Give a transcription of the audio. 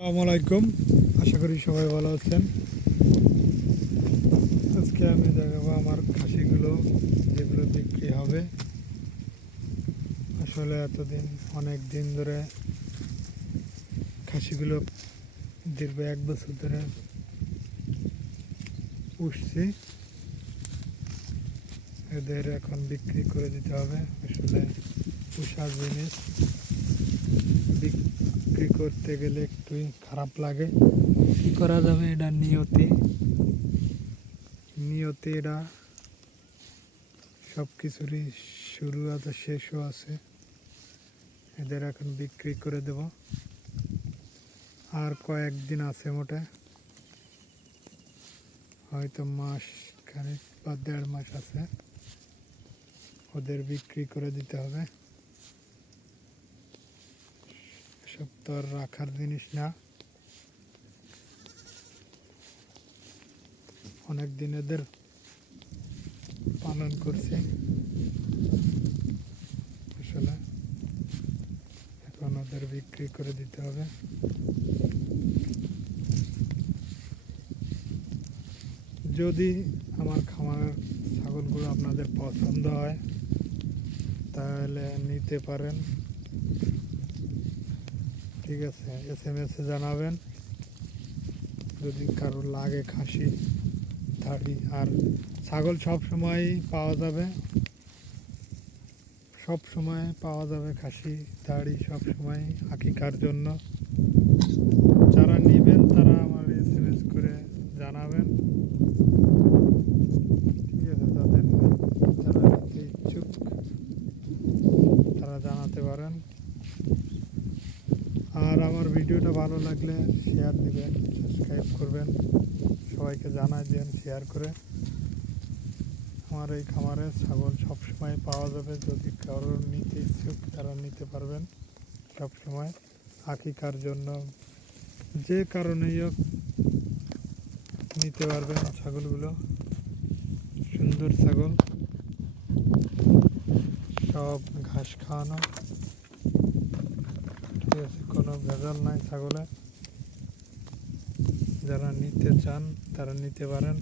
আসসালামু আলাইকুম। আশা করি সবাই ভালো আছেন। আজকে আমি দেখাবো আমার খাসিগুলো যেগুলো বিক্রি হবে। আসলে এতদিন অনেক দিন ধরে খাসিগুলো দীর্ঘ 1 বছর ধরে পুষছি। এদের এখন বিক্রি করে দিতে হবে। আসলে পোষা জিনিস বিক্রি করতে গেলে একটুই খারাপ লাগে। কী করা যাবে, এটা নিয়তি এটা সব কিছুরই শুরু আছে, শেষও আছে। এদের এখন বিক্রি করে দেব। আর কয়েকদিন আছে, মোটে হয়তো মাস খানিক বা 1.5 মাস আছে। ওদের বিক্রি করে দিতে হবে। সব তো আর রাখার জিনিস না। অনেক দিন এদের পালন করছি। আসলে এখন ওদের বিক্রি করে দিতে হবে। যদি আমার খামারের ছাগলগুলো আপনাদের পছন্দ হয় তাহলে নিতে পারেন। ঠিক আছে, SMS-এ জানাবেন যদি কারো লাগে। খাসি, ধাড়ি আর ছাগল সব সময় পাওয়া যাবে, সব সময় পাওয়া যাবে। খাসি, ধাড়ি সব সময় আকিকার জন্য। যারা নেবেন তারা আমার SMS করে জানাবেন। ঠিক আছে, যারা নিতে ইচ্ছুক তারা জানাতে পারেন। আর আমার ভিডিওটা ভালো লাগলে শেয়ার দিবেন, সাবস্ক্রাইব করবেন, সবাইকে জানাই দেন শেয়ার করে। আমার এই খামারে ছাগল সবসময় পাওয়া যাবে। যদি কারোর নিতে ইচ্ছুক তারা নিতে পারবেন সবসময়। আকিকার জন্য যে কারণেই হোক নিতে পারবেন। ছাগলগুলো সুন্দর ছাগল, সব ঘাস খাওয়ানো। ঠিক আছে, কোনো ভেজাল নাই ছাগলে। যারা নিতে চান তারা নিতে পারেন।